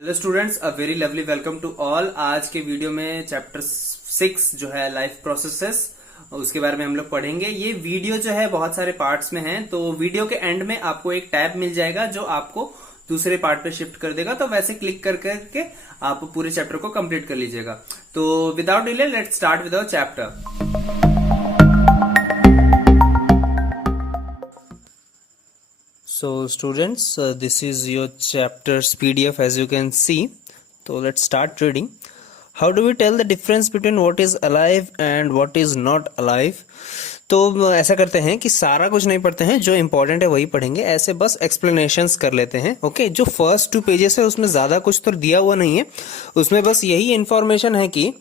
Hello students, a very lovely welcome to all. आज के video में चैप्टर 6 जो है लाइफ प्रोसेसेस, उसके बारे में हम लोग पढ़ेंगे। ये वीडियो जो है बहुत सारे पार्ट्स में है, तो वीडियो के एंड में आपको एक टैब मिल जाएगा जो आपको दूसरे पार्ट पे शिफ्ट कर देगा। तो वैसे क्लिक कर करके आप पूरे चैप्टर को कंप्लीट कर लीजिएगा। तो without delay let's start with our chapter. So students, this is your chapters PDF as you can see. So let's start reading. How do we tell the difference between what is alive and what is not alive? तो ऐसा करते हैं कि सारा कुछ नहीं पढ़ते हैं, जो इम्पोर्टेंट है वही पढ़ेंगे। ऐसे बस एक्सप्लेनेशंस कर लेते हैं। ओके, जो फर्स्ट 2 पेजेस है उसमें ज़्यादा कुछ तो दिया हुआ नहीं है, उसमें बस यही इन्फॉर्मेशन है कि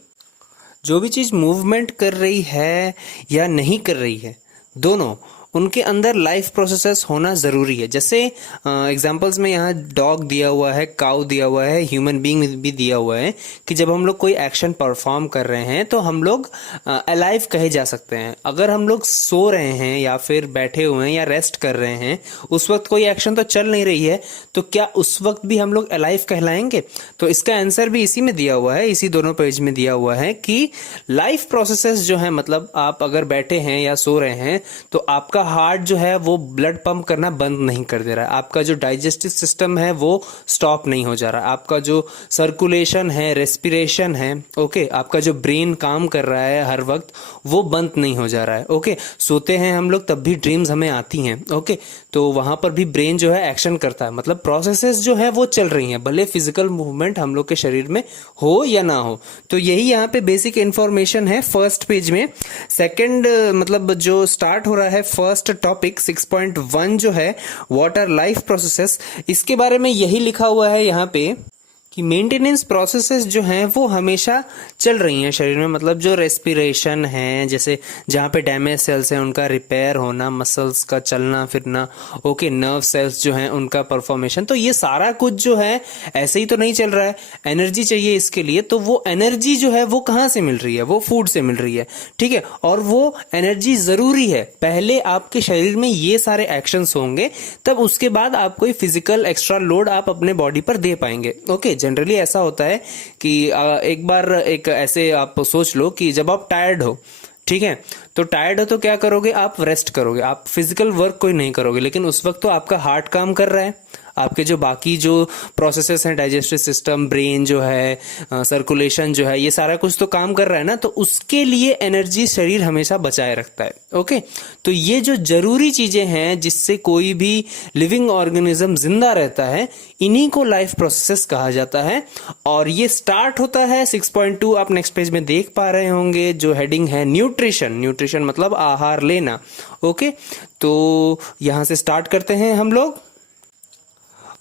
जो भी चीज़ मूवमेंट कर रही है या नहीं कर रही है, दोनों उनके अंदर लाइफ प्रोसेसेस होना ज़रूरी है। जैसे एग्जांपल्स में यहाँ डॉग दिया हुआ है, काऊ दिया हुआ है, ह्यूमन बीइंग भी दिया हुआ है कि जब हम लोग कोई एक्शन परफॉर्म कर रहे हैं तो हम लोग अलाइव कहे जा सकते हैं। अगर हम लोग सो रहे हैं या फिर बैठे हुए हैं या रेस्ट कर रहे हैं, उस वक्त कोई एक्शन तो चल नहीं रही है, तो क्या उस वक्त भी हम लोग अलाइव कहलाएंगे? तो इसका आंसर भी इसी में दिया हुआ है, इसी दोनों पेज में दिया हुआ है कि लाइफ प्रोसेसेस जो है, मतलब आप अगर बैठे हैं या सो रहे हैं तो आपका हार्ट जो है वो ब्लड पंप करना बंद नहीं कर दे रहा है, आपका जो डाइजेस्टिव सिस्टम है वो स्टॉप नहीं हो जा रहा है, आपका जो सर्कुलेशन है, रेस्पिरेशन है, ओके, आपका जो ब्रेन काम कर रहा है हर वक्त वो बंद नहीं हो जा रहा है। ओके, सोते हैं हम लोग तब भी ड्रीम्स हमें आती हैं। ओके, तो वहां पर भी ब्रेन जो है एक्शन करता है, मतलब प्रोसेसेस जो है वो चल रही हैं, भले फिजिकल मूवमेंट हम लोग के शरीर में हो या ना हो। तो यही यहाँ पे बेसिक इंफॉर्मेशन है फर्स्ट पेज में। सेकंड मतलब जो स्टार्ट हो रहा है फर्स्ट टॉपिक 6.1 जो है व्हाट आर लाइफ प्रोसेसेस, इसके बारे में यही लिखा हुआ है यहाँ पे कि मेंटेनेंस प्रोसेसेस जो हैं वो हमेशा चल रही हैं शरीर में। मतलब जो रेस्पिरेशन है, जैसे जहाँ पे डैमेज सेल्स हैं उनका रिपेयर होना, मसल्स का चलना फिरना, ओके, नर्व सेल्स जो हैं उनका परफॉर्मेशन, तो ये सारा कुछ जो है ऐसे ही तो नहीं चल रहा है, एनर्जी चाहिए इसके लिए। तो वो एनर्जी जो है वो कहाँ से मिल रही है? वो फूड से मिल रही है, ठीक है। और वो एनर्जी ज़रूरी है, पहले आपके शरीर में ये सारे एक्शंस होंगे, तब उसके बाद आप कोई फिजिकल एक्स्ट्रा लोड आप अपने बॉडी पर दे पाएंगे। ओके, जनरली ऐसा होता है कि एक बार एक ऐसे आप सोच लो कि जब आप टायर्ड हो, ठीक है, तो टायर्ड हो तो क्या करोगे? आप रेस्ट करोगे, आप फिजिकल वर्क कोई नहीं करोगे। लेकिन उस वक्त तो आपका हार्ट काम कर रहा है, आपके जो बाकी जो प्रोसेसेस हैं, डाइजेस्टिव सिस्टम, ब्रेन जो है, सर्कुलेशन जो है, ये सारा कुछ तो काम कर रहा है ना, तो उसके लिए एनर्जी शरीर हमेशा बचाए रखता है। ओके, तो ये जो जरूरी चीजें हैं जिससे कोई भी लिविंग ऑर्गेनिज्म जिंदा रहता है, इन्हीं को लाइफ प्रोसेसेस कहा जाता है। और ये स्टार्ट होता है 6.2, आप नेक्स्ट पेज में देख पा रहे होंगे, जो हेडिंग है न्यूट्रिशन। न्यूट्रिशन मतलब आहार लेना। ओके, तो यहां से स्टार्ट करते हैं हम लोग।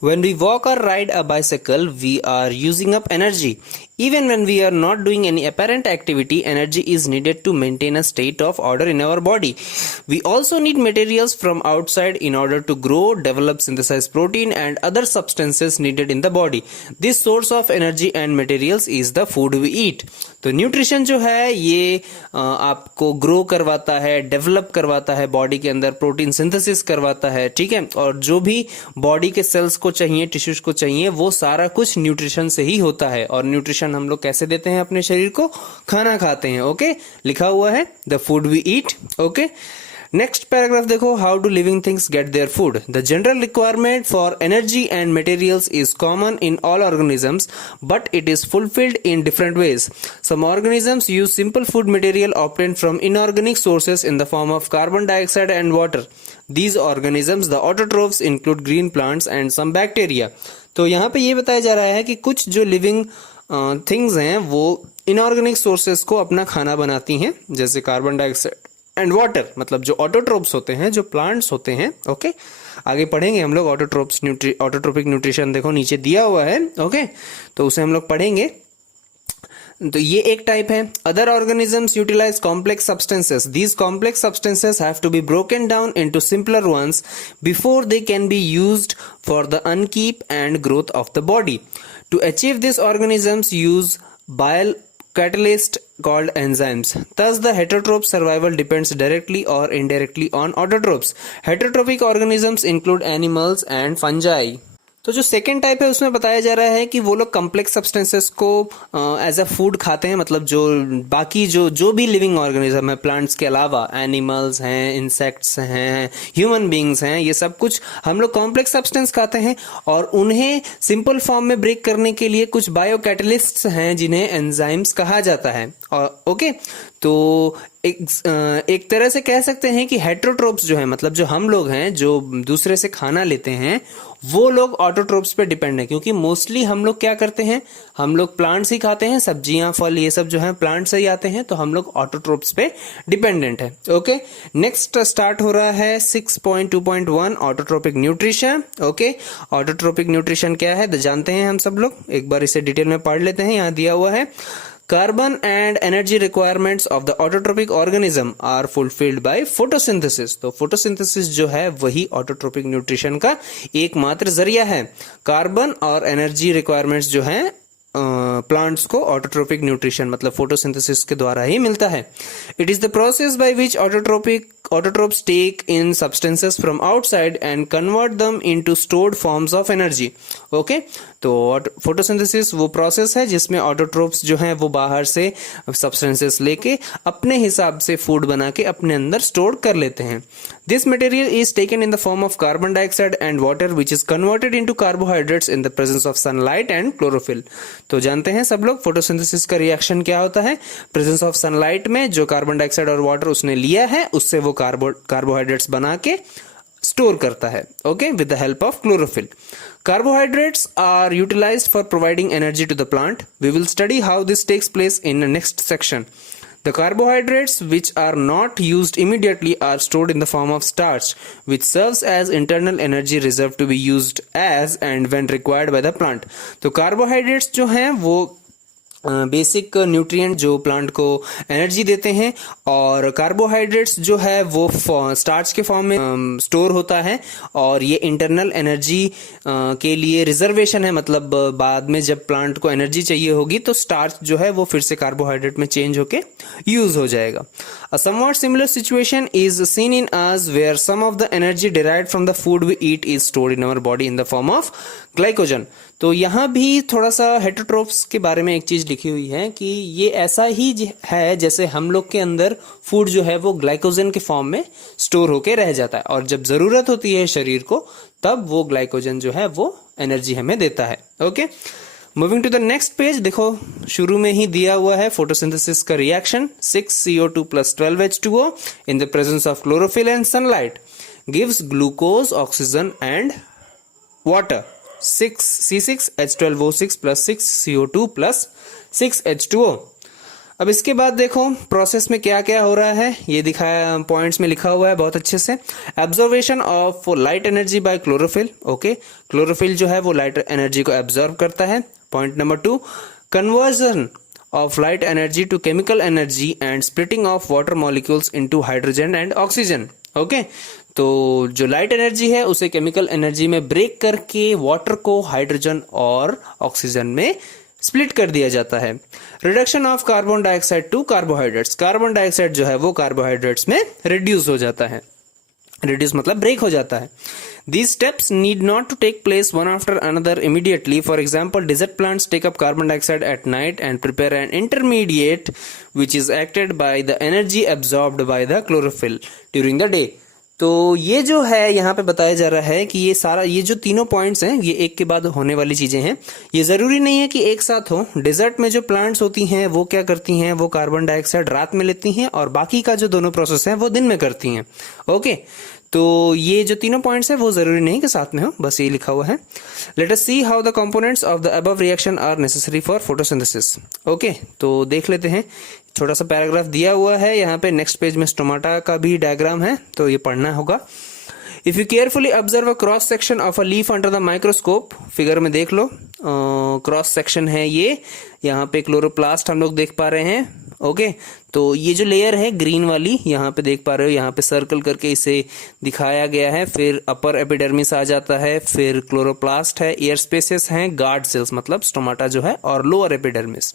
When we walk or ride a bicycle, we are using up energy. Even when we are not doing any apparent activity, energy is needed to maintain a state of order in our body. We also need materials from outside in order to grow, develop, synthesize protein and other substances needed in the body. This source of energy and materials is the food we eat. तो nutrition जो है ये आपको grow करवाता है, develop करवाता है, body के अंदर प्रोटीन सिंथेसिस करवाता है, ठीक है। और जो भी बॉडी के सेल्स को चाहिए, टिश्यूज को चाहिए, वो सारा कुछ न्यूट्रिशन से ही होता है। और न्यूट्रिशन हम लोग कैसे देते हैं अपने शरीर को? खाना खाते हैं। ओके, लिखा हुआ है the food we eat. Okay, next paragraph देखो, how do living things get their food? The general requirement for energy and materials is common in all organisms, but it is fulfilled in different ways. Some organisms use simple food material obtained from inorganic sources in the form of carbon dioxide and water. These organisms, the autotrophs, include green plants and some bacteria. तो यहाँ पे ये बताया जा रहा है कि कुछ जो लिविंग थिंग्स हैं वो इनऑर्गेनिक सोर्सेस को अपना खाना बनाती हैं, जैसे कार्बन डाइऑक्साइड एंड वाटर, मतलब जो ऑटोट्रोप्स होते हैं, जो प्लांट्स होते हैं। ओके, आगे पढ़ेंगे हम लोग ऑटोट्रोप्स, ऑटोट्रोपिक न्यूट्रिशन देखो नीचे दिया हुआ है। ओके, तो उसे हम लोग पढ़ेंगे। तो ये एक टाइप है। Other organisms utilise complex substances. These complex substances have to be broken down into simpler ones before they can be used for the upkeep and growth of the body. To achieve this organisms use bio catalyst called enzymes. Thus, the heterotroph survival depends directly or indirectly on autotrophs. Heterotrophic organisms include animals and fungi. तो जो second type है उसमें बताया जा रहा है कि वो लोग कॉम्प्लेक्स सब्सटेंसेस को एज अ फूड खाते हैं, मतलब जो बाकी जो भी लिविंग ऑर्गेनिज्म है प्लांट्स के अलावा, एनिमल्स हैं, इंसेक्ट्स हैं, ह्यूमन बींग्स हैं, ये सब कुछ हम लोग कॉम्प्लेक्स सब्सटेंस खाते हैं और उन्हें सिंपल फॉर्म में ब्रेक करने के लिए कुछ बायो कैटलिस्ट्स हैं जिन्हें एंजाइम्स कहा जाता है। और ओके, तो एक तरह से कह सकते हैं कि हेट्रोट्रोप्स जो है, मतलब जो हम लोग हैं जो दूसरे से खाना लेते हैं, वो लोग ऑटोट्रोप्स पे डिपेंड है, क्योंकि मोस्टली हम लोग क्या करते हैं, हम लोग प्लांट्स ही खाते हैं, सब्जियां फल ये सब जो है प्लांट से ही आते हैं, तो हम लोग ऑटोट्रोप्स पे डिपेंडेंट है। ओके, नेक्स्ट स्टार्ट हो रहा है 6.2.1 autotrophic nutrition. Okay, autotrophic nutrition क्या है तो जानते हैं हम सब लोग, एक बार इसे डिटेल में पढ़ लेते हैं। यहाँ दिया हुआ है Carbon and energy requirements of the autotrophic organism are fulfilled by photosynthesis। तो photosynthesis जो है वही autotrophic nutrition का एकमात्र जरिया है। कार्बन और एनर्जी रिक्वायरमेंट्स जो है प्लांट्स को ऑटोट्रोपिक न्यूट्रिशन मतलब फोटोसिंथेसिस के द्वारा ही मिलता है। It is the process by which autotrophs take in substances from outside and convert them into stored forms of energy। Okay, तो फोटोसिंथेसिस वो प्रोसेस है जिसमें ऑटोट्रोप्स जो हैं वो बाहर से सब्सटेंसेस लेके अपने हिसाब से फूड बना के अपने अंदर स्टोर कर लेते हैं। This material is taken in the form of carbon dioxide and water which is converted into carbohydrates in the presence of sunlight and chlorophyll. तो जानते हैं सब लोग फोटोसिंथेसिस का रिएक्शन क्या होता है। प्रेजेंस ऑफ सनलाइट में जो कार्बन डाइऑक्साइड और वाटर उसने लिया है उससे वो कार्बोहाइड्रेट्स बना के स्टोर करता है। Okay, with the help of chlorophyll. Carbohydrates are utilized for providing energy to the plant. We will study how this takes place in the next section. The carbohydrates which are not used immediately are stored in the form of starch, which serves as internal energy reserve to be used as and when required by the plant. तो carbohydrates जो हैं वो basic nutrient जो plant को energy देते हैं, और carbohydrates जो है वो स्टार्च के फॉर्म में स्टोर होता है, और ये इंटरनल एनर्जी के लिए रिजर्वेशन है, मतलब बाद में जब प्लांट को एनर्जी चाहिए होगी तो स्टार्च जो है वो फिर से कार्बोहाइड्रेट में चेंज होके यूज हो जाएगा। A somewhat similar situation is seen in us where some of the energy derived from the food we eat is stored in our body in the form of glycogen। तो यहाँ भी थोड़ा सा हेटरोट्रोप्स के बारे में एक चीज लिखी हुई है कि ये ऐसा ही है जैसे हम लोग के अंदर फूड जो है वो ग्लाइकोजन के फॉर्म में स्टोर होके रह जाता है, और जब जरूरत होती है शरीर को तब वो ग्लाइकोजन जो है वो एनर्जी हमें देता है। Okay, moving to the next page, देखो शुरू में ही दिया हुआ है फोटोसिंथेसिस का reaction. 6CO2 plus 12H2O in the presence of chlorophyll and sunlight gives glucose, oxygen and water। 6C6H12O6 plus 6CO2 plus 6H2O। अब इसके बाद देखो प्रोसेस में क्या क्या हो रहा है, ये दिखाया पॉइंट्स में लिखा हुआ है बहुत अच्छे से। Absorption of light energy by chlorophyll. Okay, chlorophyll जो है वो लाइट एनर्जी को एब्जॉर्ब करता है। Point number 2, conversion of light energy to chemical energy and splitting of water molecules into hydrogen and oxygen. Okay, तो जो लाइट एनर्जी है उसे केमिकल एनर्जी में ब्रेक करके वाटर को हाइड्रोजन और ऑक्सीजन में स्प्लिट कर दिया जाता है। Reduction of carbon dioxide to carbohydrates. Carbon dioxide जो है वो कार्बोहाइड्रेट्स में रिड्यूस हो जाता है। रिड्यूस मतलब ब्रेक हो जाता है। These steps need not to take place one after another immediately. For example, desert plants take up carbon dioxide at night and prepare an intermediate which is acted by the energy absorbed by the chlorophyll during the day। तो ये जो है यहाँ पे बताया जा रहा है कि ये जो तीनों पॉइंट्स हैं ये एक के बाद होने वाली चीजें हैं। ये जरूरी नहीं है कि एक साथ हो। डेजर्ट में जो प्लांट्स होती हैं वो क्या करती हैं, वो कार्बन डाइऑक्साइड रात में लेती हैं और बाकी का जो दोनों प्रोसेस है वो दिन में करती हैं। ओके, तो ये जो तीनों पॉइंट्स हैं वो जरूरी नहीं कि साथ में हो, बस ये लिखा हुआ है। Let us see how the components of the above reaction are necessary for photosynthesis. Okay, तो देख लेते हैं, छोटा सा पैराग्राफ दिया हुआ है यहाँ पे। नेक्स्ट पेज में स्टोमाटा का भी डायग्राम है तो ये पढ़ना होगा। If you carefully observe a cross section of a leaf under the microscope, figure में देख लो क्रॉस सेक्शन है ये, यहाँ पे क्लोरोप्लास्ट हम लोग देख पा रहे हैं। ओके, तो ये जो लेयर है ग्रीन वाली यहाँ पे देख पा रहे हो, यहाँ पे सर्कल करके इसे दिखाया गया है। फिर अपर एपिडर्मिस आ जाता है, फिर क्लोरोप्लास्ट है, एयर स्पेसेस हैं, गार्ड सेल्स मतलब स्टोमाटा जो है, और लोअर एपिडर्मिस।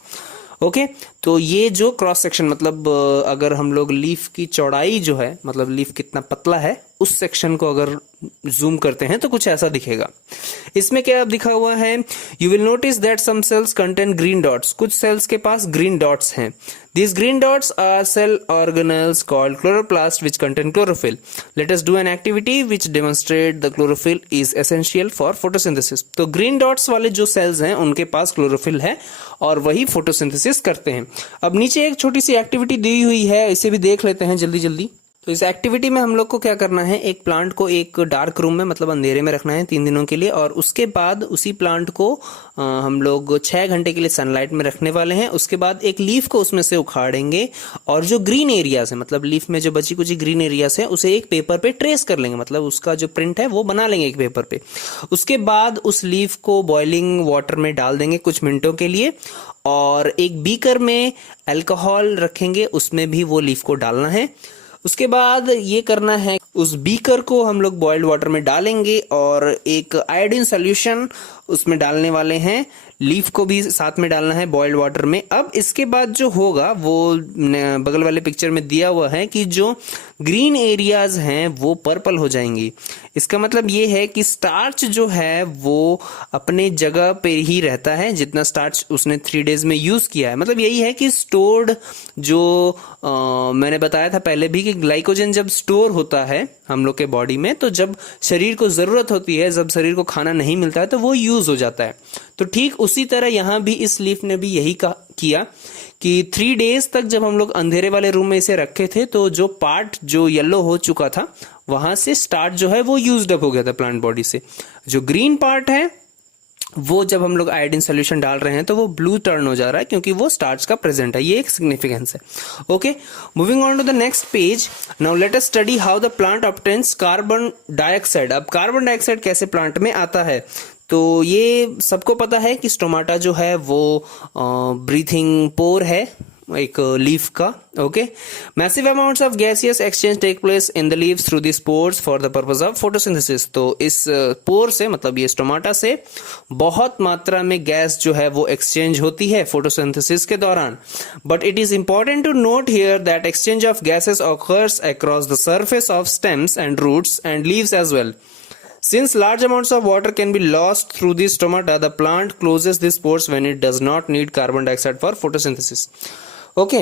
ओके, तो ये जो क्रॉस सेक्शन मतलब अगर हम लोग लीफ की चौड़ाई जो है मतलब लीफ कितना पतला है उस सेक्शन को अगर जूम करते हैं तो कुछ ऐसा दिखेगा। इसमें क्या दिखा हुआ है, you will notice that some cells contain green dots, कुछ सेल्स के पास ग्रीन डॉट्स हैं। These green dots are cell organelles called chloroplasts which contain chlorophyll. Let us do an activity which demonstrate the chlorophyll is essential for photosynthesis. तो green dots वाले जो cells हैं उनके पास chlorophyll है और वही photosynthesis करते हैं। अब नीचे एक छोटी सी एक्टिविटी दी हुई है, इसे भी देख लेते हैं जल्दी जल्दी। तो इस एक्टिविटी में हम लोग को क्या करना है, एक प्लांट को एक डार्क रूम में मतलब अंधेरे में रखना है 3 दिनों के लिए, और उसके बाद उसी प्लांट को हम लोग 6 घंटे के लिए सनलाइट में रखने वाले हैं। उसके बाद एक लीफ को उसमें से उखाड़ेंगे और जो ग्रीन एरियाज है, मतलब लीफ में जो बची कुछ ग्रीन एरियाज है, उसे एक पेपर पे ट्रेस कर लेंगे, मतलब उसका जो प्रिंट है वो बना लेंगे एक पेपर पे। उसके बाद उस लीफ को बॉइलिंग वाटर में डाल देंगे कुछ मिनटों के लिए, और एक बीकर में अल्कोहल रखेंगे, उसमें भी वो लीफ को डालना है। उसके बाद ये करना है, उस बीकर को हम लोग बॉइल्ड वाटर में डालेंगे और एक आयोडीन सॉल्यूशन उसमें डालने वाले हैं, लीफ को भी साथ में डालना है बॉइल्ड वाटर में। अब इसके बाद जो होगा वो बगल वाले पिक्चर में दिया हुआ है कि जो ग्रीन एरियाज हैं वो पर्पल हो जाएंगी। इसका मतलब ये है कि स्टार्च जो है वो अपने जगह पे ही रहता है, जितना स्टार्च उसने 3 डेज में यूज किया है। मतलब यही है कि स्टोर्ड जो मैंने बताया था पहले भी कि ग्लाइकोजन जब स्टोर होता है हम लोग के बॉडी में, तो जब शरीर को जरूरत होती है, जब शरीर को खाना नहीं मिलता है तो वो यूज हो जाता है। तो ठीक उसी तरह यहां भी इस लीफ ने भी यही किया कि 3 डेज तक जब हम लोग अंधेरे वाले रूम में इसे रखे थे तो जो पार्ट जो येलो हो चुका था वहां से स्टार्च जो है वो यूज्ड अप हो गया था प्लांट बॉडी से। जो ग्रीन पार्ट है वो जब हम लोग आयोडीन सॉल्यूशन डाल रहे हैं तो वो ब्लू टर्न हो जा रहा है क्योंकि वो स्टार्च का प्रेजेंट है। ये एक सिग्निफिकेंस है। Okay, moving on to the next page. Now let us study how the plant obtains carbon dioxide. अब कार्बन डाइऑक्साइड कैसे प्लांट में आता है, तो ये सबको पता है कि स्टोमाटा जो है वो ब्रीथिंग पोर है एक लीफ का। Okay, massive amounts of gaseous exchange take place in the leaves through the spores for the purpose of photosynthesis. तो इस पोर से मतलब ये स्टोमाटा से बहुत मात्रा में गैस जो है वो एक्सचेंज होती है फोटोसिंथेसिस के दौरान। But it is important to note here that exchange of gases occurs across the surface of stems and roots and leaves as well. Since large amounts of water can be lost through these stomata, the plant closes these pores when it does not need carbon dioxide for photosynthesis. Okay.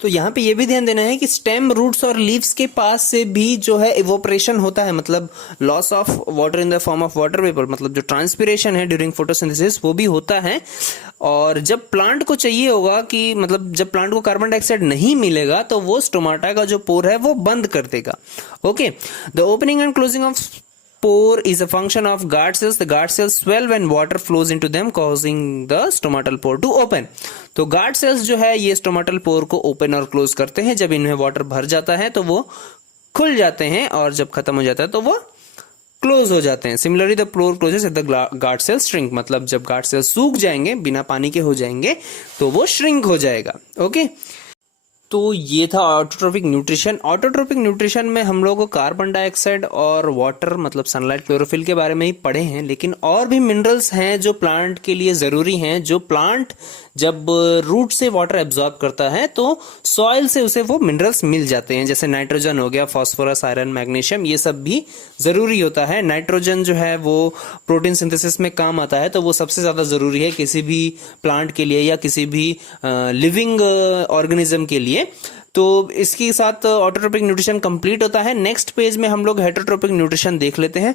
तो यहाँ पे ये भी ध्यान देना है कि stem, roots और लीव्स के पास से भी जो है इवोपरेशन होता है, मतलब loss of water in the form of water vapour, मतलब जो ट्रांसपिरेशन है ड्यूरिंग फोटोसिंथेसिस वो भी होता है। और जब प्लांट को चाहिए होगा कि मतलब जब प्लांट को कार्बन डाइऑक्साइड नहीं मिलेगा तो वो स्टोमाटा का जो पोर है वो बंद कर देगा। Okay, the opening and closing of pore is a function of guard cells. The guard cells swell when water flows into them, causing the stomatal pore to open. तो guard cells जो है ये stomatal pore को open और close करते हैं। जब इनमें water भर जाता है तो वो खुल जाते हैं और जब खत्म हो जाता है तो वो क्लोज हो जाते हैं। Similarly the pore closes if the guard cells shrink. मतलब जब guard cells सूख जाएंगे, बिना पानी के हो जाएंगे, तो वो shrink हो जाएगा। ओके, तो ये था ऑटोट्रोपिक न्यूट्रिशन। ऑटोट्रोपिक न्यूट्रिशन में हम लोग कार्बन डाइऑक्साइड और वाटर मतलब सनलाइट, क्लोरोफिल के बारे में ही पढ़े हैं, लेकिन और भी मिनरल्स हैं जो प्लांट के लिए जरूरी हैं। जो प्लांट जब रूट से वाटर एब्जॉर्ब करता है तो सॉइल से उसे वो मिनरल्स मिल जाते हैं, जैसे नाइट्रोजन हो गया, फास्फोरस, आयरन, मैग्नीशियम, ये सब भी जरूरी होता है। नाइट्रोजन जो है वो प्रोटीन सिंथेसिस में काम आता है, तो वो सबसे ज्यादा जरूरी है किसी भी प्लांट के लिए या किसी भी लिविंग ऑर्गेनिज्म के लिए। तो इसके साथ ऑटोट्रोपिक न्यूट्रिशन कंप्लीट होता है। नेक्स्ट पेज में हम लोग हेटरोट्रोपिक न्यूट्रिशन देख लेते हैं।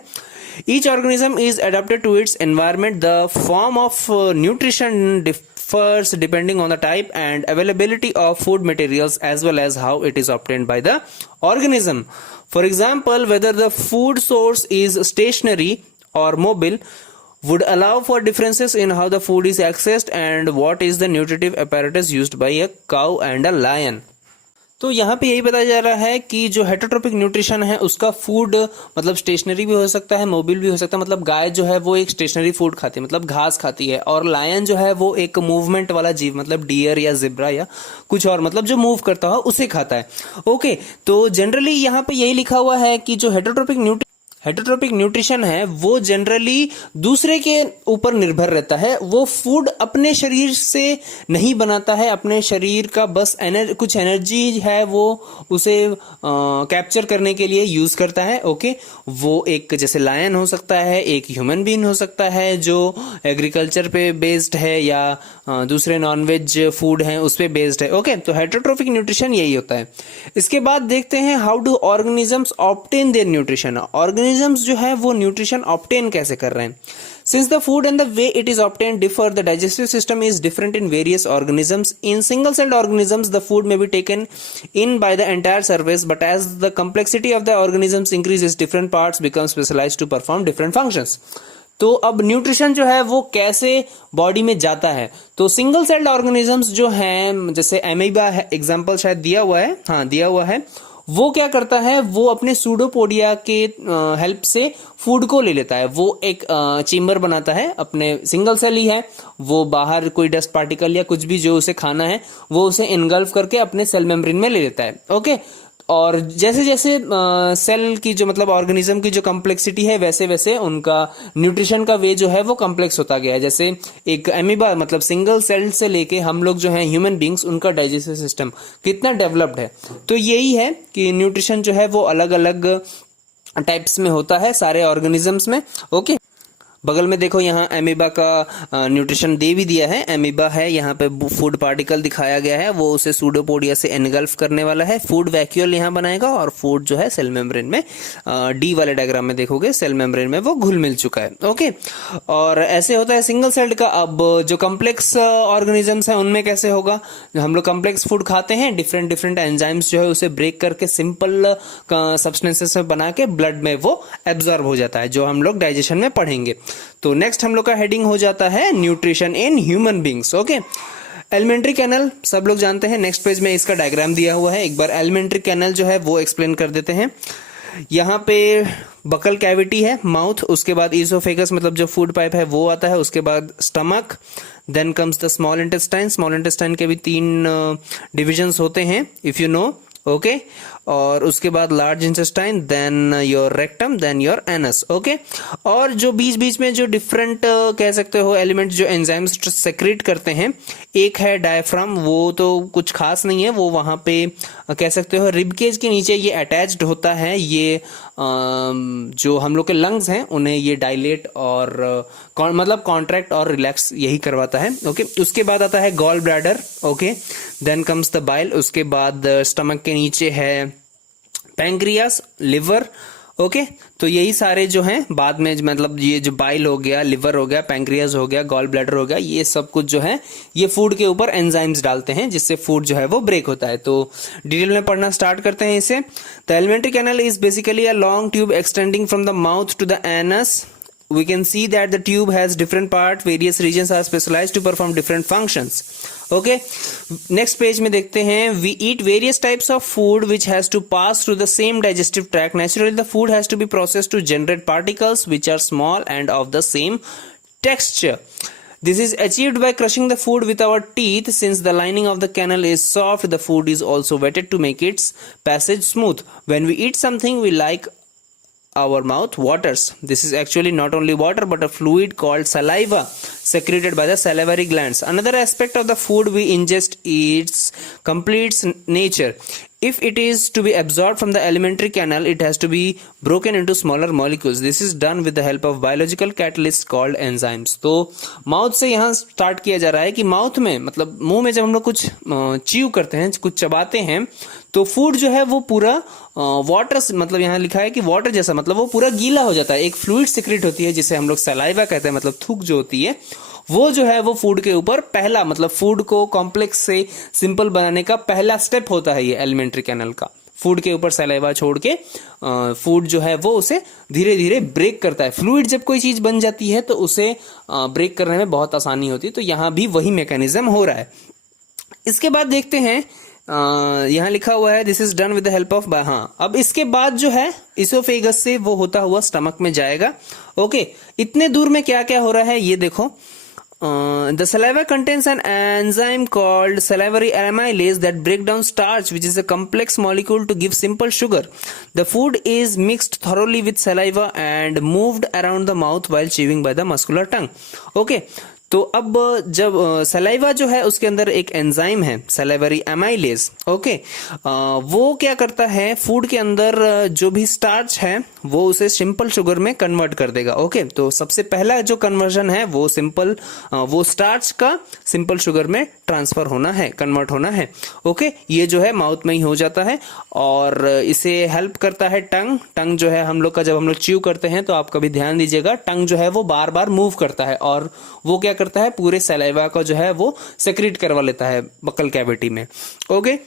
Each organism is adapted to its environment. The form of nutrition differs depending on the type and availability of food materials as well as how it is obtained by the organism. For example, whether the food source is stationary or mobile would allow for differences in how the food is accessed and what is the nutritive apparatus used by a cow and a lion. तो यहाँ पे यही बताया जा रहा है कि जो हेटरोट्रोपिक न्यूट्रिशन है उसका फूड मतलब स्टेशनरी भी हो सकता है, मोबाइल भी हो सकता है। मतलब गाय जो है वो एक स्टेशनरी फूड खाती है, मतलब घास खाती है, और लायन जो है वो एक मूवमेंट वाला जीव, मतलब डियर या जिब्रा या कुछ और, मतलब जो मूव करता हो उसे खाता है। ओके, तो जनरली यहाँ पे यही लिखा हुआ है कि जो हेटरोट्रोपिक हेटरोट्रोपिक न्यूट्रिशन है वो जनरली दूसरे के ऊपर निर्भर रहता है, वो फूड अपने शरीर से नहीं बनाता है, अपने शरीर का बस कुछ एनर्जी है वो उसे कैप्चर करने के लिए यूज करता है। ओके, वो एक जैसे लायन हो सकता है, एक ह्यूमन बीइंग हो सकता है जो एग्रीकल्चर पे बेस्ड है या दूसरे नॉनवेज फूड हैं उस पे बेस्ड है। ओके, तो हेटरोट्रोपिक न्यूट्रिशन यही होता है। इसके बाद देखते हैं how do organisms obtain their nutrition. Organisms जो है वो न्यूट्रिशन ऑब्टेन कैसे कर रहे हैं। Since the food and the way it is obtained differ, the digestive system is different in various organisms. In single-celled organisms, the food may be taken in by the entire surface, but as the complexity of the organisms increases, different parts become specialized to perform different functions. तो अब nutrition जो है वो कैसे body में जाता है, तो सिंगल सेल्ड ऑर्गेनिजम्स जो हैं जैसे एमीबा है, एग्जांपल शायद दिया हुआ है, हाँ दिया हुआ है, वो क्या करता है, वो अपने सूडोपोडिया के हेल्प से फूड को ले लेता है। वो एक चेम्बर बनाता है, अपने सिंगल सेल ही है, वो बाहर कोई डस्ट पार्टिकल या कुछ भी जो उसे खाना है वो उसे इनगल्फ करके अपने सेल मेम्ब्रेन में ले लेता है। ओके, और जैसे जैसे सेल की जो मतलब ऑर्गेनिज्म की जो कम्प्लेक्सिटी है वैसे वैसे उनका न्यूट्रिशन का वे जो है वो कम्प्लेक्स होता गया है। जैसे एक एमीबा मतलब सिंगल सेल से लेके हम लोग जो है ह्यूमन बींग्स, उनका डाइजेस्टिव सिस्टम कितना डेवलप्ड है। तो यही है कि न्यूट्रिशन जो है वो अलग अलग टाइप्स में होता है सारे ऑर्गेनिजम्स में। ओके, बगल में देखो यहाँ एमीबा का न्यूट्रिशन दे भी दिया है। एमीबा है, यहाँ पे फूड पार्टिकल दिखाया गया है, वो उसे सूडोपोडिया से एनगल्फ करने वाला है। फूड वैक्यूल यहाँ बनाएगा और फूड जो है सेल मेम्ब्रेन में डी वाले डायग्राम में देखोगे सेल मेम्ब्रेन में वो घुल मिल चुका है। ओके, और ऐसे होता है सिंगल सेल्ड का। अब जो कम्प्लेक्स ऑर्गेनिजम्स हैं उनमें कैसे होगा, हम लोग कम्प्लेक्स फूड खाते हैं, डिफरेंट डिफरेंट एंजाइम्स जो है उसे ब्रेक करके सिंपल सब्सटेंसेस में बना के ब्लड में वो एब्जॉर्ब हो जाता है, जो हम लोग डाइजेशन में पढ़ेंगे। तो नेक्स्ट हम लोग का हेडिंग हो जाता है nutrition in human beings. Okay, alimentary canal सब लोग जानते हैं, नेक्स्ट पेज में इसका डायग्राम दिया हुआ है। एक बार एलिमेंट्री कैनल जो है वो एक्सप्लेन कर देते हैं। यहाँ पे बकल कैविटी है, माउथ, उसके बाद ईसोफेगस मतलब जो फूड पाइप है वो आता है, उसके बाद stomach, then comes the small intestine. Small intestine के भी 3 डिविजन्स होते हैं इफ यू नो। ओके, और उसके बाद large intestine, then your rectum, then your anus. Okay, और जो बीच बीच में जो डिफरेंट कह सकते हो एलिमेंट्स जो एंजाइम्स सेक्रेट करते हैं, एक है डायफ्राम, वो तो कुछ खास नहीं है, वो वहां पे कह सकते हो रिबकेज के नीचे ये अटैच्ड होता है। ये जो हम लोग के लंग्स हैं उन्हें ये डायलेट और मतलब कॉन्ट्रैक्ट और रिलैक्स यही करवाता है। ओके, उसके बाद आता है gall bladder. Okay, then comes the bile, उसके बाद स्टमक के नीचे है पैंक्रियास, लिवर। ओके, तो यही सारे जो हैं बाद में मतलब ये जो बाइल हो गया, लिवर हो गया, पैंक्रियास हो गया, गॉल ब्लैडर हो गया, ये सब कुछ जो है ये फूड के ऊपर एंजाइम्स डालते हैं जिससे फूड जो है वो ब्रेक होता है। तो डिटेल में पढ़ना स्टार्ट करते हैं इसे। The alimentary canal is basically a long tube extending from the mouth to the anus. We can see that the tube has different parts, various regions are specialized to perform different functions. Okay, next page में देखते हैं, we eat various types of food which has to pass through the same digestive tract. Naturally the food has to be processed to generate particles which are small and of the same texture. This is achieved by crushing the food with our teeth. Since the lining of the canal is soft, the food is also wetted to make its passage smooth. When we eat something we like, our mouth waters. This is actually not only water but a fluid called saliva secreted by the salivary glands. Another aspect of the food we ingest is complete nature. If it is to be absorbed from the alimentary canal, it has to be broken into smaller molecules. This is done with the help of biological catalysts called enzymes. तो mouth से यहाँ start किया जा रहा है कि mouth में मतलब मुंह में जब हम लोग कुछ च्यू करते हैं, कुछ चबाते हैं, तो फूड जो है वो पूरा वाटर मतलब यहाँ लिखा है कि वाटर जैसा मतलब वो पूरा गीला हो जाता है। एक फ्लूइड सिक्रेट होती है जिसे हम लोग सलाइवा कहते हैं, मतलब थूक जो होती है वो जो है वो फूड के ऊपर पहला मतलब फूड को कॉम्प्लेक्स से सिंपल बनाने का पहला स्टेप होता है ये एलिमेंट्री कैनल का। फूड के ऊपर सलाइवा छोड़ के फूड जो है वो उसे धीरे धीरे ब्रेक करता है। फ्लूइड जब कोई चीज बन जाती है तो उसे ब्रेक करने में बहुत आसानी होती है। तो यहाँ भी वही मैकेनिज्म हो रहा है। इसके बाद देखते हैं यहाँ लिखा हुआ है this is done with the help of, हाँ अब इसके बाद जो है इसोफेगस से वो होता हुआ स्टमक में जाएगा। ओके, इतने दूर में क्या क्या हो रहा है ये देखो। The saliva contains an enzyme called salivary amylase that break down starch, which is a complex molecule to give simple sugar. The food is mixed thoroughly with saliva and moved around the mouth while chewing by the muscular tongue. Okay. तो अब जब saliva जो है उसके अंदर एक enzyme है salivary amylase, okay, वो क्या करता है फूड के अंदर जो भी स्टार्च है वो उसे सिंपल शुगर में कन्वर्ट कर देगा. ओके, तो सबसे पहला जो कन्वर्जन है वो वो स्टार्च का सिंपल शुगर में ट्रांसफर होना है, कन्वर्ट होना है. ओके, ये जो है माउथ में ही हो जाता है और इसे हेल्प करता है टंग जो है हम लोग का, जब हम लोग च्यू करते हैं तो आप कभी ध्यान दीजिएगा टंग जो है वो बार बार मूव करता है और वो क्या करता है पूरे सलाइवा को जो है वो सेक्रेट करवा लेता है बकल कैविटी में. Okay,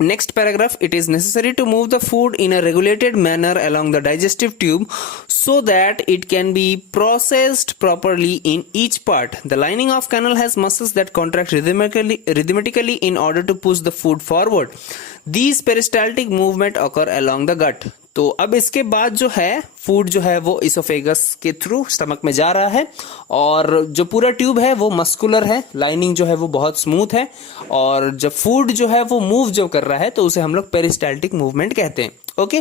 next paragraph, it is necessary to move the food in a regulated manner along the digestive tube so that it can be processed properly in each part. The lining of canal has muscles that contract rhythmically in order to push the food forward. These peristaltic movement occur along the gut. तो अब इसके बाद जो है food जो है वो oesophagus के थ्रू स्टमक में जा रहा है और जो पूरा ट्यूब है वो मस्कुलर है, लाइनिंग जो है वो बहुत स्मूथ है और जब फूड जो है वो मूव जो कर रहा है तो उसे हम लोग पेरिस्टाल्टिक मूवमेंट कहते हैं. ओके,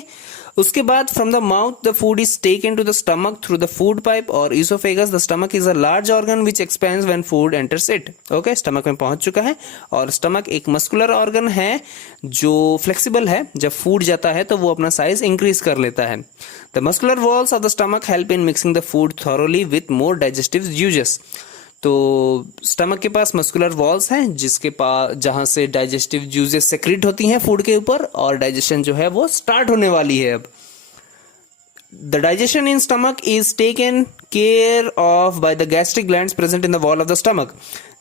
उसके बाद from the mouth the food is taken to the stomach through the food pipe और oesophagus. The stomach is a large organ which expands when food enters it. Okay, stomach में पहुंच चुका है और स्टमक एक muscular organ है जो flexible है, जब फूड जाता है तो वो अपना साइज इंक्रीज कर लेता है. The muscular walls of the stomach help in mixing the food thoroughly with more digestive uses. तो स्टमक के पास मस्कुलर वॉल्स हैं जिसके पास जहां से डाइजेस्टिव जूसेस सेक्रेट होती हैं फूड के ऊपर और डाइजेशन जो है वो स्टार्ट होने वाली है. अब the digestion in stomach is taken care of by the gastric glands present in the wall of the stomach.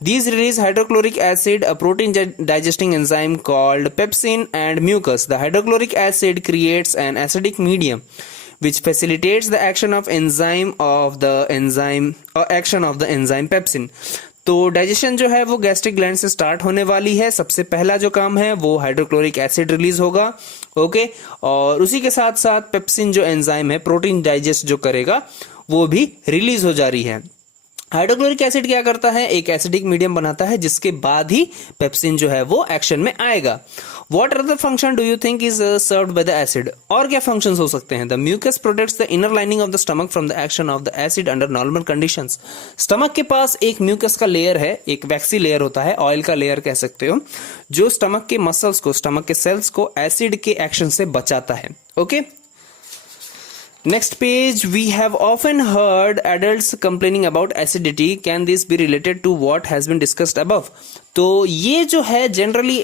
These release hydrochloric acid, a protein digesting enzyme called pepsin, and mucus. The hydrochloric acid creates an acidic medium which facilitates the action of the enzyme pepsin. तो digestion जो है वो gastric gland से start होने वाली है. सबसे पहला जो काम है वो हाइड्रोक्लोरिक एसिड रिलीज होगा. ओके, और उसी के साथ साथ पेप्सिन जो एंजाइम है प्रोटीन डाइजेस्ट जो करेगा वो भी रिलीज हो जा रही है. हाइड्रोक्लोरिक एसिड क्या करता है, एक एसिडिक मीडियम बनाता है जिसके बाद ही पेप्सिन जो है वो एक्शन में आएगा. What other function do you think is served by the acid? और क्या functions हो सकते हैं? The mucus protects the inner lining of the stomach from the action of the acid under normal conditions. Stomach के पास एक mucus का layer है, एक वैक्सी लेयर होता है, ऑयल का लेयर कह सकते हो, जो स्टमक के मसल्स को, स्टमक के सेल्स को एसिड के एक्शन से बचाता है. Okay, Next page, we have often heard adults complaining about acidity. Can this be related to what has been discussed above? तो ये जो है जनरली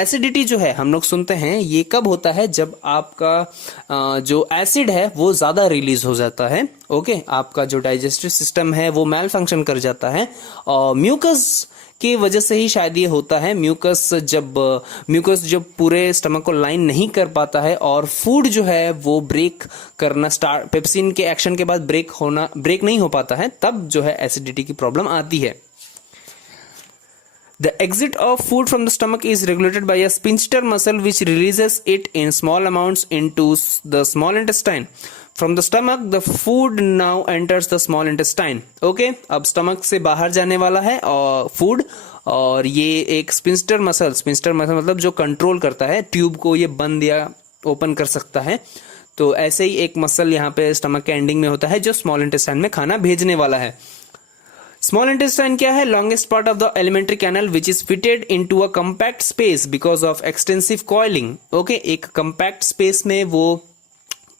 एसिडिटी जो है हम लोग सुनते हैं ये कब होता है, जब आपका जो एसिड है वो ज्यादा रिलीज हो जाता है. ओके, आपका जो डाइजेस्टिव सिस्टम है वो मैल फंक्शन कर जाता है और म्यूकस की वजह से ही शायद ये होता है. म्यूकस जब पूरे स्टमक को लाइन नहीं कर पाता है और फूड जो है वो ब्रेक करना स्टार्ट, पेप्सिन के एक्शन के बाद ब्रेक नहीं हो पाता है, तब जो है एसिडिटी की प्रॉब्लम आती है. The exit of food from the stomach is regulated by a sphincter muscle which releases it in small amounts into the small intestine. From the stomach, the food now enters the small intestine. Okay, अब stomach से बाहर जाने वाला है और food, और ये एक स्पिंस्टर मसल मतलब जो कंट्रोल करता है ट्यूब को, ये बंद या ओपन कर सकता है. तो ऐसे ही एक मसल यहाँ पे स्टमक के एंडिंग में होता है जो स्मॉल इंटेस्टाइन में खाना भेजने वाला है. स्मॉल इंटेस्टाइन क्या है? Longest part of the alimentary canal which is fitted into a compact space because of extensive coiling. Okay, एक कंपैक्ट स्पेस में वो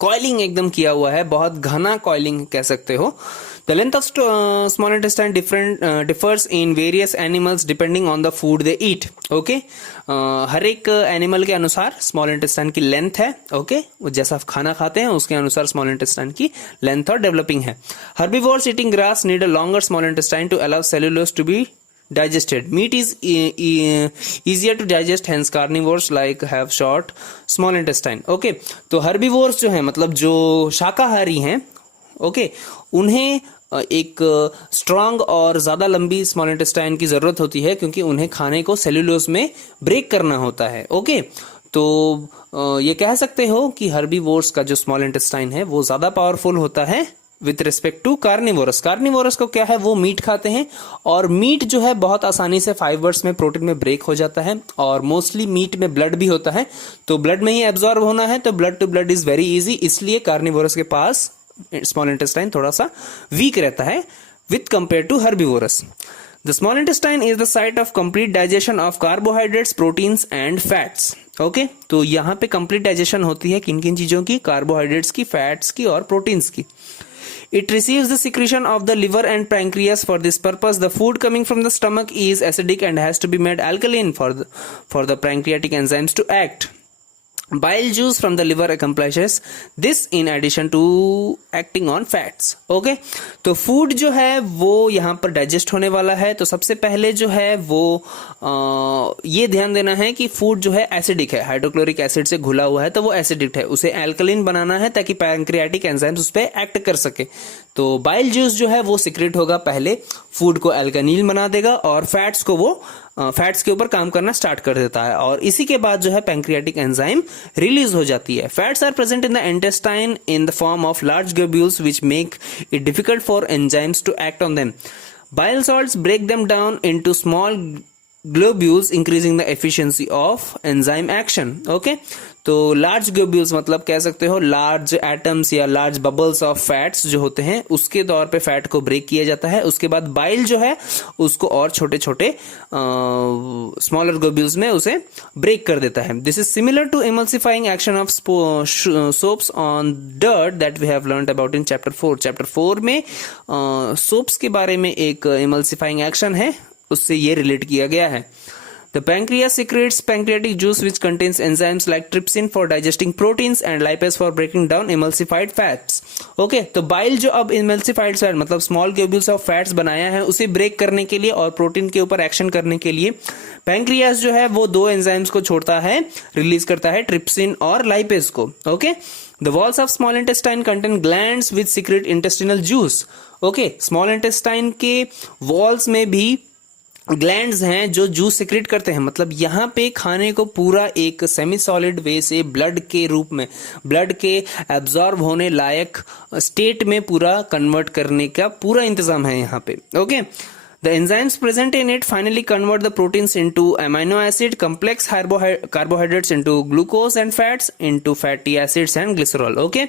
कॉइलिंग एकदम किया हुआ है, बहुत घना कॉइलिंग कह सकते हो. The length of small intestine differs in various animals depending on the food they eat. Okay, हर एक एनिमल के अनुसार स्मॉल इंटेस्टाइन की लेंथ है. ओके, वो जैसा खाना खाते हैं उसके अनुसार स्मॉल इंटेस्टाइन की लेंथ और डेवलपिंग है. Herbivores eating grass need a longer small intestine to allow cellulose to be digested. Meat is easier to digest, hence carnivores like have short small intestine. Okay, तो herbivores जो है मतलब जो शाकाहारी हैं, okay, उन्हें एक स्ट्रांग और ज्यादा लंबी स्मॉल इंटेस्टाइन की जरूरत होती है क्योंकि उन्हें खाने को सेल्यूलोज में ब्रेक करना होता है. ओके, तो ये कह सकते हो कि हर्बीवोर्स का जो स्मॉल इंटेस्टाइन है वो ज्यादा पावरफुल होता है with respect to carnivorous. Carnivorous को क्या है, वो मीट खाते हैं और मीट जो है बहुत आसानी से फाइबर्स में, प्रोटीन में ब्रेक हो जाता है और मोस्टली मीट में ब्लड भी होता है, तो ब्लड में ही एब्जॉर्ब होना है, तो blood to blood is very easy, इसलिए कार्निवोरस के पास स्मॉल इंटेस्टाइन थोड़ा सा वीक रहता है with compare to herbivorous. The small intestine is the site of complete digestion of carbohydrates, proteins and fats. Okay? तो यहाँ पे complete digestion होती है किन किन चीजों की, कार्बोहाइड्रेट्स की, फैट्स की और प्रोटीन्स की। It receives the secretion of the liver and pancreas. For this purpose, the food coming from the stomach is acidic and has to be made alkaline for the pancreatic enzymes to act. Bile juice from the liver accomplishes this in addition to acting on fats. Okay? तो food जो है वो यहाँ पर digest होने वाला है, तो सबसे पहले जो है वो ये ध्यान देना है कि फूड जो है एसिडिक है, हाइड्रोक्लोरिक एसिड से घुला हुआ है, तो वो एसिडिक है, उसे एल्कलिन बनाना है ताकि पैंक्रियाटिक एंजाइम्स उस पर एक्ट कर सके। तो बाइल जूस जो है वो सिक्रेट होगा, पहले फूड को एल्कनिल बना देगा और फैट्स को वो फैट्स के ऊपर काम करना स्टार्ट कर देता है और इसी के बाद जो है पैंक्रियाटिक एंजाइम रिलीज हो जाती है। Fats are present in the intestine in the form of large globules which make it difficult for enzymes to act on them. Bile salts break them down into small globules, increasing the efficiency of enzyme action. Okay? तो large globules मतलब कह सकते हो large atoms या large bubbles of fats जो होते हैं, उसके तौर पे फैट को ब्रेक किया जाता है। उसके बाद बाइल जो है उसको और छोटे छोटे स्मॉलर ग्लोब्यूल्स में उसे ब्रेक कर देता है। This is similar to emulsifying action of soaps on dirt that we have learned about in chapter 4। Chapter 4 में सोप्स के बारे में एक इमल्सिफाइंग एक्शन है, उससे ये रिलेट किया गया है। The pancreas secretes pancreatic juice which contains enzymes like trypsin for digesting proteins and lipase for breaking down emulsified fats. Okay, तो बाइल जो अब emulsified fat मतलब स्मॉल ग्लोब्यूल्स ऑफ फैट्स बनाया है उसे ब्रेक करने के लिए और प्रोटीन के ऊपर एक्शन करने के लिए पैंक्रियास जो है वो दो एंजाइम्स को छोड़ता है, रिलीज करता है, ट्रिप्सिन और लाइपेज को। Okay, The walls of small intestine contain glands which secrete intestinal juice. Okay, small intestine के वॉल्स में भी ग्लैंड्स हैं जो जूस सिक्रेट करते हैं, मतलब यहाँ पे खाने को पूरा एक सेमी सॉलिड वे से ब्लड के रूप में, ब्लड के एब्जॉर्ब होने लायक स्टेट में पूरा कन्वर्ट करने का पूरा इंतजाम है यहाँ पे। Okay, The enzymes present in it finally convert the proteins into amino acid, complex carbohydrates into glucose and fats into fatty acids and glycerol. Okay?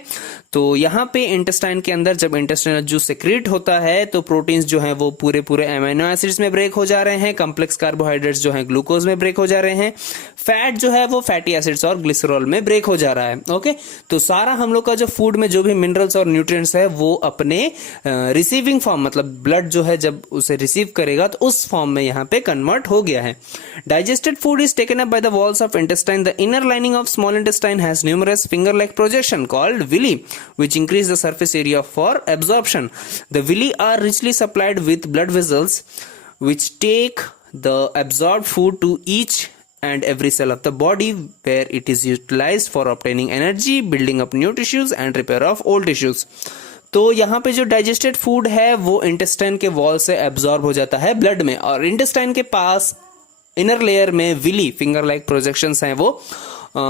तो यहाँ पे इंटेस्टाइन के अंदर जब इंटेस्टाइनल जूस सेक्रेट होता है तो प्रोटीन्स जो हैं वो पूरे पूरे अमीनो एसिड्स में ब्रेक हो जा रहे हैं, कॉम्प्लेक्स कार्बोहाइड्रेट्स जो हैं ग्लूकोज में ब्रेक हो जा रहे हैं, फैट जो है वो फैटी एसिड्स और ग्लिसरॉल में ब्रेक हो जा रहा है। ओके, तो सारा हम लोग का जो फूड में जो भी मिनरल्स और न्यूट्रिएंट्स है वो अपने रिसीविंग फॉर्म, मतलब ब्लड जो है जब उसे रिसीव करेगा तो उस फॉर्म में यहाँ पे कन्वर्ट हो गया है। Digested food is taken up by the walls of intestine. The inner lining of small intestine has numerous finger like projection called villi which increase the surface area for absorption. The villi are richly supplied with blood vessels which take the absorbed food to each and every cell of the body where it is utilized for obtaining energy, building up new tissues and repair of old tissues. तो यहाँ पे जो digested food है वो intestine के wall से absorb हो जाता है ब्लड में, और इंटेस्टाइन के पास इनर लेयर में विली फिंगर लाइक प्रोजेक्शंस हैं, वो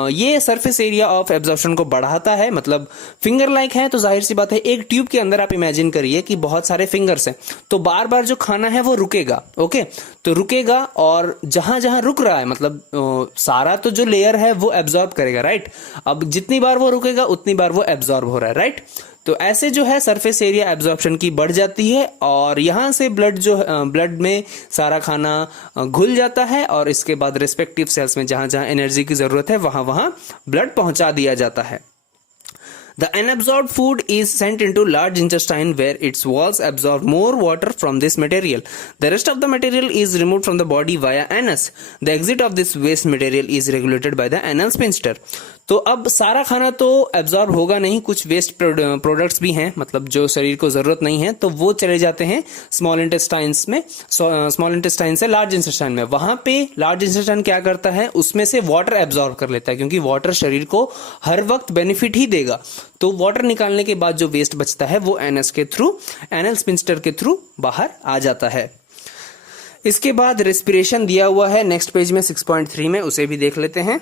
ये सरफेस एरिया ऑफ एब्जॉर्प्शन को बढ़ाता है। मतलब फिंगर लाइक है तो जाहिर सी बात है एक ट्यूब के अंदर आप इमेजिन करिए कि बहुत सारे फिंगर्स हैं, तो बार बार जो खाना है वो रुकेगा। ओके, तो रुकेगा और जहां जहां रुक रहा है मतलब सारा तो जो लेयर है वो एब्जॉर्ब करेगा, राइट। अब जितनी बार वो रुकेगा उतनी बार वो एब्जॉर्ब हो रहा है, राइट। तो ऐसे जो है सरफेस एरिया एब्जॉर्प्शन की बढ़ जाती है और यहां से ब्लड में सारा खाना घुल जाता है और इसके बाद रिस्पेक्टिव सेल्स में जहां जहां एनर्जी की जरूरत है वहां वहां ब्लड पहुंचा दिया जाता है। The unabsorbed food is sent into large intestine where its walls absorb more water from this material. The rest of the material is removed from the body via anus. The exit of this waste material is regulated by the anal sphincter. तो अब सारा खाना तो absorb होगा नहीं, कुछ waste products भी हैं, मतलब जो शरीर को जरूरत नहीं है तो वो चले जाते हैं स्मॉल इंटेस्टाइन्स में, स्मॉल इंटेस्टाइन से लार्ज इंटेस्टाइन में। वहां पे लार्ज इंटेस्टाइन क्या करता है, उसमें से वाटर एब्जॉर्ब कर लेता है, क्योंकि वाटर शरीर को हर वक्त बेनिफिट ही देगा। तो वाटर निकालने के बाद जो वेस्ट बचता है वो एनस के थ्रू, एनल स्फिंक्टर के थ्रू बाहर आ जाता है। इसके बाद रेस्पिरेशन दिया हुआ है नेक्स्ट पेज में 6.3 में, उसे भी देख लेते हैं।